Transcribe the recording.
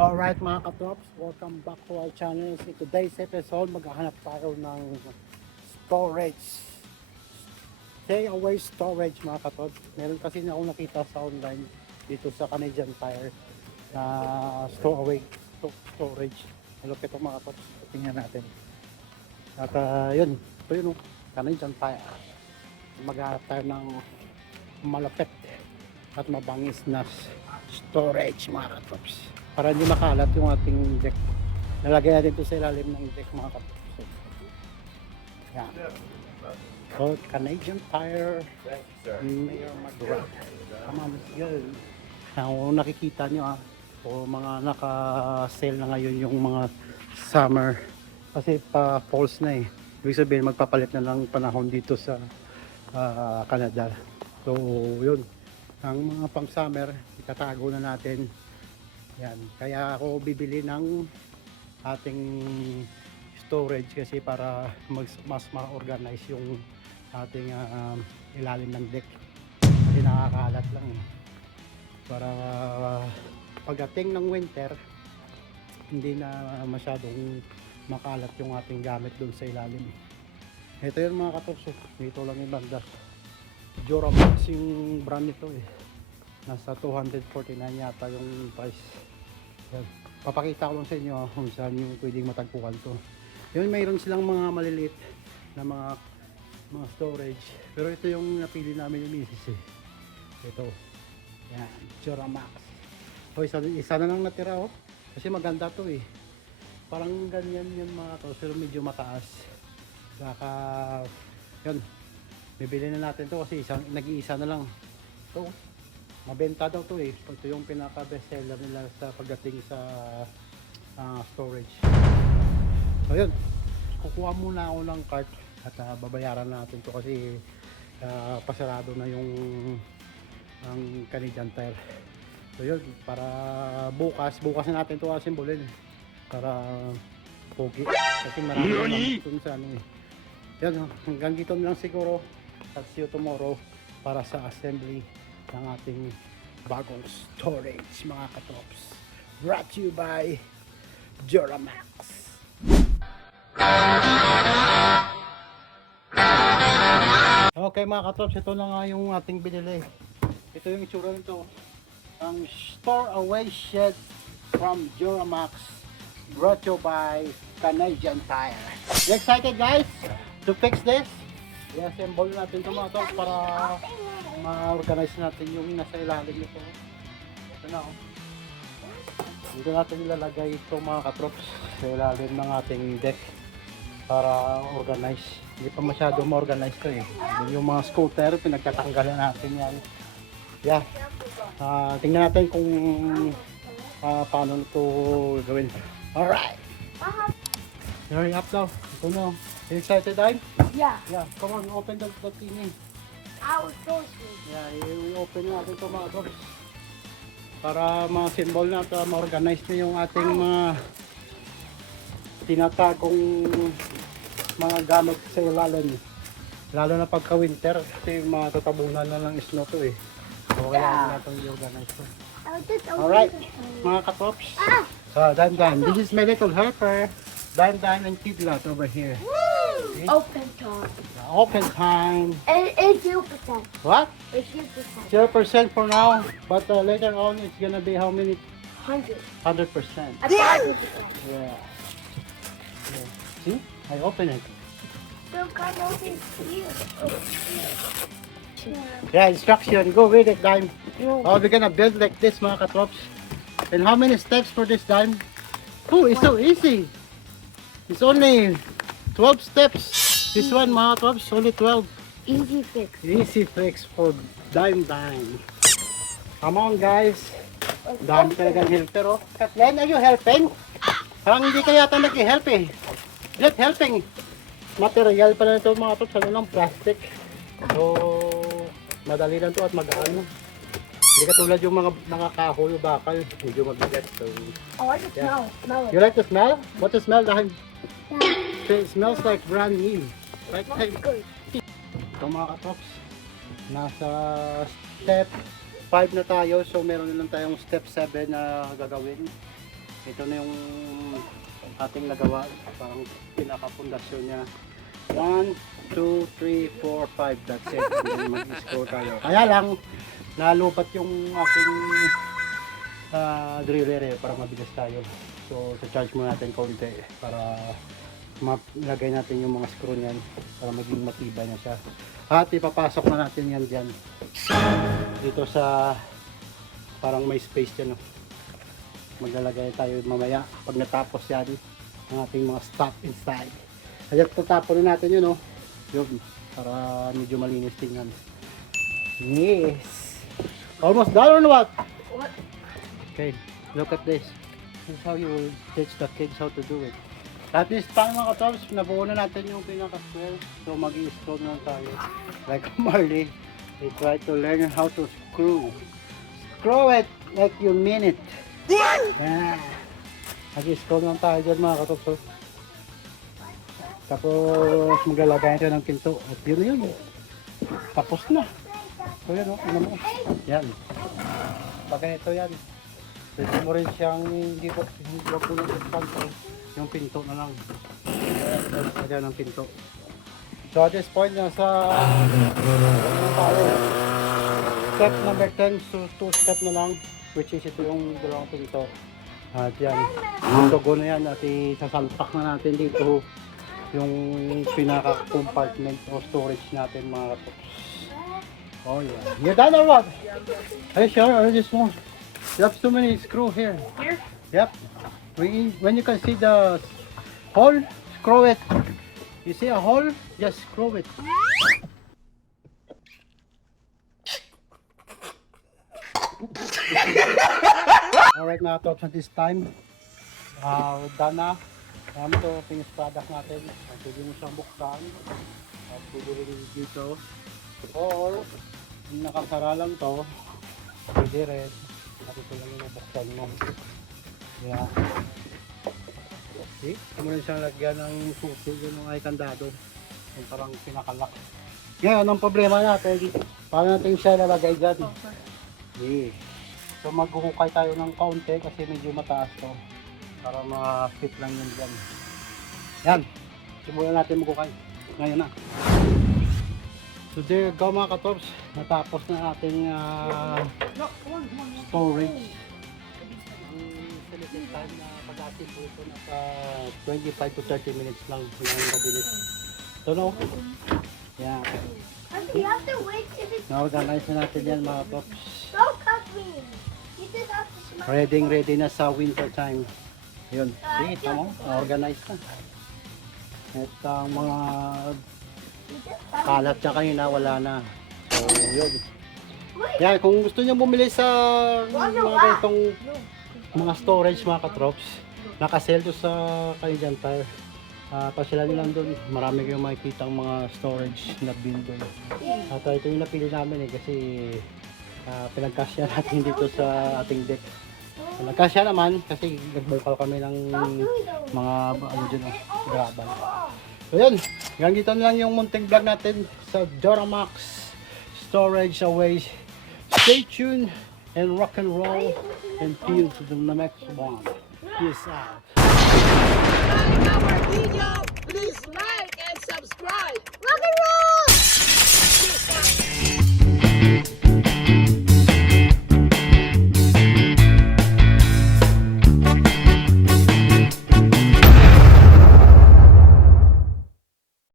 Alright mga katrops, welcome back to our channel. In today's episode, maghahanap tayo ng storage. Stay away storage mga katrops. Meron kasi na ako nakita sa online dito sa Canadian Tire na storage. Malupit ito mga katrops. Tingnan natin. At yun, ito yun, Canadian Tire. Maghahanap tayo ng malapit at mabangis na storage mga katrops, para hindi makalat yung ating deck. Nalagay natin ito sa ilalim ng deck mga katrops. Yan. So, Canadian Tire, Mayor McGrath. Come on, let's go. Kung nakikita nyo o mga naka-sale na ngayon yung mga summer. Kasi pa falls na eh. Ibig sabihin magpapalit na lang panahon dito sa Canada. So, yun. Ang mga pang summer, itatago na natin. Yan. Kaya ako bibili ng ating storage kasi para mas ma-organize yung ating ilalim ng deck. Kasi nakakalat lang. Para pagdating ng winter, hindi na masyadong makalat yung ating gamit dun sa ilalim. Ito yun mga katops. Dito lang yung banda. Duramax yung brand nito eh. Nasa 249 yata yung price. Yan. Papakita ko lang sa inyo kung saan yung pwedeng matagpuan to. Yun, mayroon silang mga maliliit na mga storage. Pero ito yung napili namin yung misis eh. Ito. Yan, Duramax. So isa na lang natira oh. Kasi maganda to eh. Parang ganyan yung mga to, pero medyo mataas. Saka yun. Bibili na natin to kasi nag-iisa na lang. Ito, mabenta daw to eh. Ito yung pinaka best seller nila sa pagdating sa storage. So yun, kukuha muna ako ng cart at babayaran natin to kasi pasarado na yung ang Canadian Tire. So yun, para bukas na natin to asimbulin para pogi. Kasi marami naman ito sa ano eh. Yan, hanggang dito na lang siguro. I'll see you tomorrow para sa assembly ng ating bagong storage mga katops. Brought to you by Duramax. Okay mga katops, ito na nga yung ating binili. Ito yung itsura nito. Ang store away shed from Duramax. Brought to you by Canadian Tire. You excited guys to fix this? I-assemble natin ito mga tol para ma-organize natin yung nasa ilalim nito. Ito na oh. Dito natin ilalagay ito mga katrops sa ilalim ng ating deck para organize. Hindi pa masyado ma-organize ito eh. Yung mga scooter, pinagtatanggalan natin yan. Yeah. Tingnan natin kung paano ito gawin. Alright! Hurry up daw. Ito na. You excited, Dime? Yeah. Yeah, come on, open the thingy. I was so sweet. Yeah, i-open natin ito mga dogs. Para ma-symbol na at ma-organize na yung ating mga tinatagong mga gamit sa ilalim. Lalo na pagka winter, kasi matatabunan na ng snow to eh. So kailangan natin i-organize to. Alright, mga katrops. So, Dime, this is my little helper. Dime and Kidlat over here. Okay. Open time. Open time. It's 0%. What? It's 0%. 0% for now, but later on it's gonna be how many? 100. 100%. 1,000%. Yeah. See? I open it. So come over here. Yeah, instruction. Go read it, Dime. Oh, we're gonna build like this, mga katrops. And how many steps for this, Dime? Oh, it's so easy. It's only 12 steps. This one, mga katrops, only 12. Easy fix. Easy fix for Dime. Come on, guys. Dami talagang helper, oh. Kathleen, are you helping? Parang hindi ka yata nag-help eh. Not helping. Material pa na ito mga katrops, ano lang, plastic. So, madali lang ito at mag-ano. Hindi katulad yung mga kahoy o bakal, medyo mabigat. So, I like the smell. Smell it. you like the smell? What the smell, Dime? It smells like brand new. Right? That's good. Ito mga katrops, nasa step 5 na tayo. So meron na lang tayong step 7 na gagawin. Ito na yung ating nagawa. Parang pinaka-pundasyon niya. 1, 2, 3, 4, 5. That's it. And then mag-scroll tayo. Kaya lang, nalupat yung aking driller para mabigas tayo. So, sa-charge mo natin konti para malagay natin yung mga screw niyan para maging matibay na siya. At ipapasok na natin yan dyan. Dito sa parang may space dyan. Maglalagay tayo mamaya pag natapos yan ang ating mga stuff inside. Kaya tatapon na natin yun, yun, para medyo malinis tingnan. Yes! Almost done or what? What? Okay, look at this. This is how you will teach the kids how to do it. At this time mga katrops, nabuo na natin yung pinaka-square. So mag-i-screw na tayo. Like Marley, they try to learn how to screw. Screw it like you mean it. Yeah. Mag-i-screw na tayo dyan mga katrops. So, tapos maglalagay natin ng pinto. At yun na yun. Tapos na. So yan ano mo. Yan. Pag ganito yan. Pwede mo rin siyang hindi ko yung pinto na lang. Lagyan ng pinto. So at this point nasa step number 10 so 2 step na lang which is ito yung dalawang pinto. At yan. Tugo na yan at isasalpak na natin dito yung pinaka compartment o storage natin mga kapoks. Oh yeah. You're done or what? Are you sure? Or just one? You have so many screw here. Here? Yep. When you can see the hole, screw it. You see a hole, just screw it. Alright mga tops, at this time, done na. Ito, finished product natin. Pwede mo siyang buksan. At pwede rin dito. Or, nakasara lang to, pwede rin. At ito lang yung buksan mo. Yeah. See? Ito mo rin siyang lagyan ng susi, yung ay kandado. Yung parang pinakalak. Ngayon, ang problema natin, paano natin siya lalagay dyan? Yeah. So maghuhukay tayo ng kaunti kasi medyo mataas to. Para ma-fit lang yun dyan. Yan. Simulan natin maghukay. Ngayon na. So there you go mga katops. Natapos na ating storage. Selected time na pag-asin po ito nasa 25 to 30 minutes lang yung mabilis. So no? Yeah. You have to wait till it's Na-organize na natin yan mga katops. don't cut me. You just have to smile. Ready na sa winter time. Yun. See, tama mo? Organize na. At ang mga kalat niya kanina, wala na. So, yun. Yan, kung gusto niyo bumili sa mga ganitong mga storage mga katrops, nakasale to sa Canadian Tire. Pasila nyo lang doon, marami kayong makikita ang mga storage na bin doon. At ito yung napili namin kasi pinagkasya natin dito sa ating deck. Nagkasya naman kasi nagbukal kami ng mga ano dyan, graban. So yun, hanggang dito na lang yung munting vlog natin sa Duramax Storage Away. Stay tuned and rock and roll and feel to the next one. Peace out. Like our video, please like and subscribe. Rock and roll!